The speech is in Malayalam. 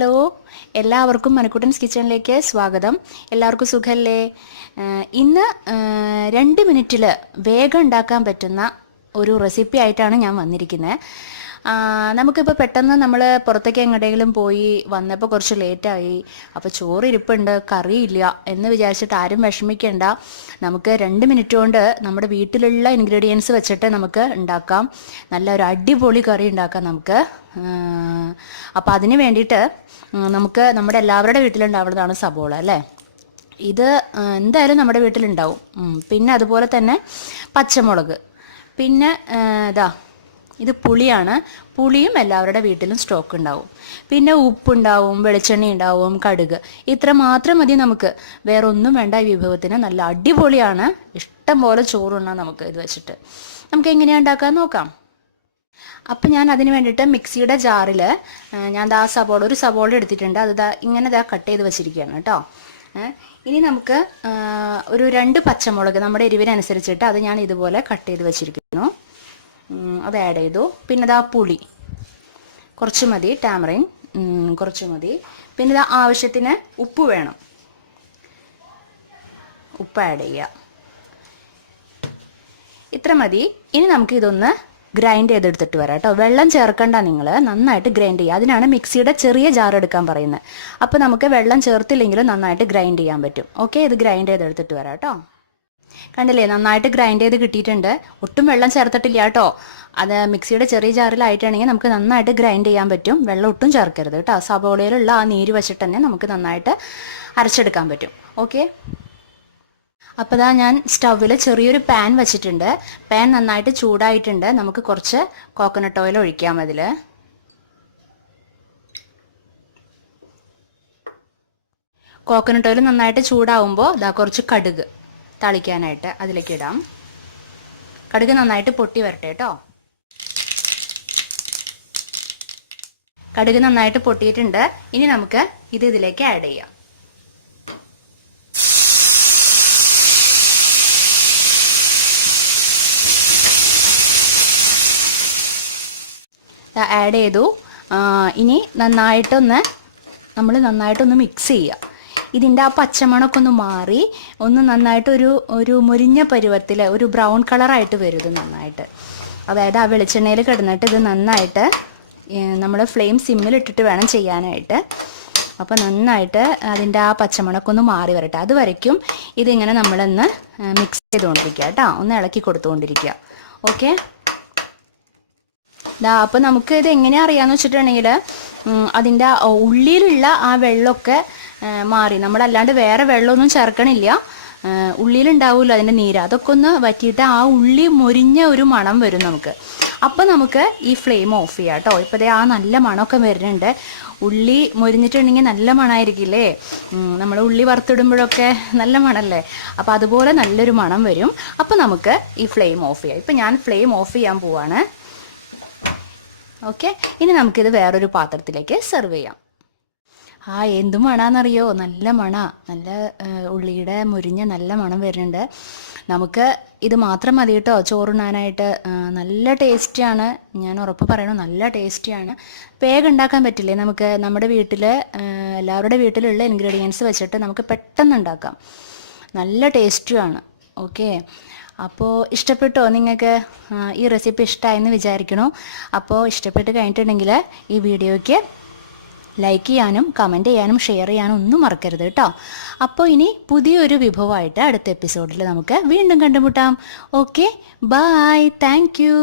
ഹലോ, എല്ലാവർക്കും മണിക്കുട്ടൻസ് കിച്ചണിലേക്ക് സ്വാഗതം. എല്ലാവർക്കും സുഖല്ലേ? ഇന്ന് 2 മിനിറ്റിൽ വേഗം ഉണ്ടാക്കാൻ പറ്റുന്ന ഒരു റെസിപ്പി ആയിട്ടാണ് ഞാൻ വന്നിരിക്കുന്നത്. നമുക്കിപ്പോൾ പെട്ടെന്ന് നമ്മൾ പുറത്തേക്ക് എങ്ങോട്ടെങ്കിലും പോയി വന്നപ്പോൾ കുറച്ച് ലേറ്റായി, അപ്പോൾ ചോറ് ഇരിപ്പുണ്ട്, കറിയില്ല എന്ന് വിചാരിച്ചിട്ട് ആരും വിഷമിക്കേണ്ട. നമുക്ക് 2 മിനിറ്റ് കൊണ്ട് നമ്മുടെ വീട്ടിലുള്ള ഇൻഗ്രീഡിയൻസ് വെച്ചിട്ട് നമുക്ക് ഉണ്ടാക്കാം. നല്ല ഒരു അടിപൊളി കറി ഉണ്ടാക്കാം നമുക്ക്. അപ്പോൾ അതിന് വേണ്ടിയിട്ട് നമുക്ക് നമ്മുടെ എല്ലാവരുടെ വീട്ടിലുണ്ടാവുന്നതാണ് സബോള അല്ലേ. ഇത് എന്തായാലും നമ്മുടെ വീട്ടിലുണ്ടാവും. പിന്നെ അതുപോലെ തന്നെ പച്ചമുളക്, പിന്നെ ഇത് പുളിയാണ്. പുളിയും എല്ലാവരുടെ വീട്ടിലും സ്റ്റോക്ക് ഉണ്ടാവും. പിന്നെ ഉപ്പുണ്ടാവും, വെളിച്ചെണ്ണ ഉണ്ടാവും, കടുക്. ഇത്ര മാത്രം മതി നമുക്ക്, വേറെ ഒന്നും വേണ്ട. ഈ വിഭവത്തിന് നല്ല അടിപൊളിയാണ്. ഇഷ്ടം പോലെ ചോറുണ്ണാം നമുക്ക് ഇത് വെച്ചിട്ട്. നമുക്ക് എങ്ങനെയാണ് ഉണ്ടാക്കാൻ നോക്കാം. അപ്പം ഞാൻ അതിന് വേണ്ടിയിട്ട് മിക്സിയുടെ ജാറിൽ ഞാൻ ഒരു സബോള എടുത്തിട്ടുണ്ട്. അത് ഇങ്ങനെ കട്ട് ചെയ്ത് വെച്ചിരിക്കുകയാണ് കേട്ടോ. ഇനി നമുക്ക് ഒരു 2 പച്ചമുളക് നമ്മുടെ എരിവിനനുസരിച്ചിട്ട് അത് ഞാൻ ഇതുപോലെ കട്ട് ചെയ്ത് വെച്ചിരിക്കുന്നു. അത് ആഡ് ചെയ്തു. പിന്നെ പുളി കുറച്ച് മതി, ടാമറിൻ കുറച്ച് മതി. പിന്നെ ആവശ്യത്തിന് ഉപ്പ് വേണം, ഉപ്പ് ആഡ് ചെയ്യുക. ഇത്ര മതി. ഇനി നമുക്ക് ഇതൊന്ന് ഗ്രൈൻഡ് ചെയ്തെടുത്തിട്ട് വരാം കേട്ടോ. വെള്ളം ചേർക്കണ്ട, നിങ്ങൾ നന്നായിട്ട് ഗ്രൈൻഡ് ചെയ്യുക. അതിനാണ് മിക്സിയുടെ ചെറിയ ജാർ എടുക്കാൻ പറയുന്നത്. അപ്പോൾ നമുക്ക് വെള്ളം ചേർത്തില്ലെങ്കിലും നന്നായിട്ട് ഗ്രൈൻഡ് ചെയ്യാൻ പറ്റും. ഓക്കെ, ഇത് ഗ്രൈൻഡ് ചെയ്തെടുത്തിട്ട് വരാം കേട്ടോ. കണ്ടില്ലേ, നന്നായിട്ട് ഗ്രൈൻഡ് ചെയ്ത് കിട്ടിയിട്ടുണ്ട്. ഒട്ടും വെള്ളം ചേർത്തിട്ടില്ല കേട്ടോ. അത് മിക്സിയുടെ ചെറിയ ജാറിലായിട്ടാണെങ്കിൽ നമുക്ക് നന്നായിട്ട് ഗ്രൈൻഡ് ചെയ്യാൻ പറ്റും. വെള്ളം ഒട്ടും ചേർക്കരുത് കേട്ടോ. സബോളയിലുള്ള ആ നീര് വെച്ചിട്ട് തന്നെ നമുക്ക് നന്നായിട്ട് അരച്ചെടുക്കാൻ പറ്റും. ഓക്കെ, അപ്പോൾ ഞാൻ സ്റ്റൗവിൽ ചെറിയൊരു പാൻ വെച്ചിട്ടുണ്ട്. പാൻ നന്നായിട്ട് ചൂടായിട്ടുണ്ട്. നമുക്ക് കുറച്ച് കോക്കനട്ട് ഓയിൽ ഒഴിക്കാം അതിൽ. കോക്കനട്ട് ഓയിൽ നന്നായിട്ട് ചൂടാവുമ്പോൾ കുറച്ച് കടുക് തളിക്കാനായിട്ട് അതിലേക്ക് ഇടാം. കടുക് നന്നായിട്ട് പൊട്ടി വരട്ടെ കേട്ടോ. കടുക് നന്നായിട്ട് പൊട്ടിയിട്ടുണ്ട്. ഇനി നമുക്ക് ഇതിലേക്ക് ആഡ് ചെയ്യാം. ആഡ് ചെയ്തു. ഇനി നമ്മൾ നന്നായിട്ടൊന്ന് മിക്സ് ചെയ്യുക. ഇതിൻ്റെ ആ പച്ചമണമൊക്കെ ഒന്ന് മാറി ഒന്ന് നന്നായിട്ട് ഒരു മുരിഞ്ഞ പരുവത്തിൽ ഒരു ബ്രൗൺ കളറായിട്ട് വരും ഇത് നന്നായിട്ട്. അതായത് ആ വെളിച്ചെണ്ണയിൽ കിടന്നിട്ട് ഇത് നന്നായിട്ട് നമ്മൾ ഫ്ലെയിം സിമ്മിലിട്ടിട്ട് വേണം ചെയ്യാനായിട്ട്. അപ്പോൾ നന്നായിട്ട് അതിൻ്റെ ആ പച്ചമണമൊക്കെ ഒന്ന് മാറി വരട്ടെ. അതുവരയ്ക്കും ഇതിങ്ങനെ നമ്മളൊന്ന് മിക്സ് ചെയ്തുകൊണ്ടിരിക്കുക കേട്ടോ. ഒന്ന് ഇളക്കി കൊടുത്തുകൊണ്ടിരിക്കുക. ഓക്കെ, അപ്പോൾ നമുക്ക് ഇത് എങ്ങനെയാണ് അറിയാമെന്ന് വെച്ചിട്ടുണ്ടെങ്കിൽ അതിൻ്റെ ഉള്ളിലുള്ള ആ വെള്ളമൊക്കെ മാറി, നമ്മളല്ലാണ്ട് വേറെ വെള്ളമൊന്നും ചേർക്കണില്ല. ഉള്ളിലുണ്ടാവുമല്ലോ അതിൻ്റെ നീര്, അതൊക്കെ ഒന്ന് വറ്റിയിട്ട് ആ ഉള്ളി മൊരിഞ്ഞ ഒരു മണം വരും നമുക്ക്. അപ്പോൾ നമുക്ക് ഈ ഫ്ലെയിം ഓഫ് ചെയ്യാം കേട്ടോ. ഇപ്പോൾ ആ നല്ല മണമൊക്കെ വരുന്നുണ്ട്. ഉള്ളി മൊരിഞ്ഞിട്ടുണ്ടെങ്കിൽ നല്ല മണമായിരിക്കില്ലേ. നമ്മൾ ഉള്ളി വറുത്തിടുമ്പോഴൊക്കെ നല്ല മണമല്ലേ. അപ്പോൾ അതുപോലെ നല്ലൊരു മണം വരും. അപ്പോൾ നമുക്ക് ഈ ഫ്ലെയിം ഓഫ് ചെയ്യാം. ഇപ്പം ഞാൻ ഫ്ലെയിം ഓഫ് ചെയ്യാൻ പോവാണ്. ഓക്കെ, ഇനി നമുക്കിത് വേറൊരു പാത്രത്തിലേക്ക് സെർവ് ചെയ്യാം. എന്ത് മണാന്നറിയോ, നല്ല മണ, നല്ല ഉള്ളിയുടെ മുരിഞ്ഞ നല്ല മണം വരുന്നുണ്ട്. നമുക്ക് ഇത് മാത്രം മതി കേട്ടോ ചോറുണ്ണാനായിട്ട്. നല്ല ടേസ്റ്റിയാണ്, ഞാൻ ഉറപ്പ് പറയണു, നല്ല ടേസ്റ്റിയാണ്. വേഗം ഉണ്ടാക്കാൻ പറ്റില്ലേ നമുക്ക്. നമ്മുടെ വീട്ടിൽ എല്ലാവരുടെ വീട്ടിലുള്ള ഇൻഗ്രീഡിയൻസ് വെച്ചിട്ട് നമുക്ക് പെട്ടെന്ന് ഉണ്ടാക്കാം. നല്ല ടേസ്റ്റിയാണ്. ഓക്കെ, അപ്പോൾ ഇഷ്ടപ്പെട്ടോ നിങ്ങൾക്ക്? ഈ റെസിപ്പി ഇഷ്ടമായെന്ന് വിചാരിക്കണു. അപ്പോൾ ഇഷ്ടപ്പെട്ട് കഴിഞ്ഞിട്ടുണ്ടെങ്കിൽ ഈ വീഡിയോയ്ക്ക് ലൈക്ക് ചെയ്യാനും കമൻറ്റ് ചെയ്യാനും ഷെയർ ചെയ്യാനും ഒന്നും മറക്കരുത് കേട്ടോ. അപ്പോൾ ഇനി പുതിയൊരു വിഭവമായിട്ട് അടുത്ത എപ്പിസോഡിൽ നമുക്ക് വീണ്ടും കണ്ടുമുട്ടാം. Okay, bye, thank U.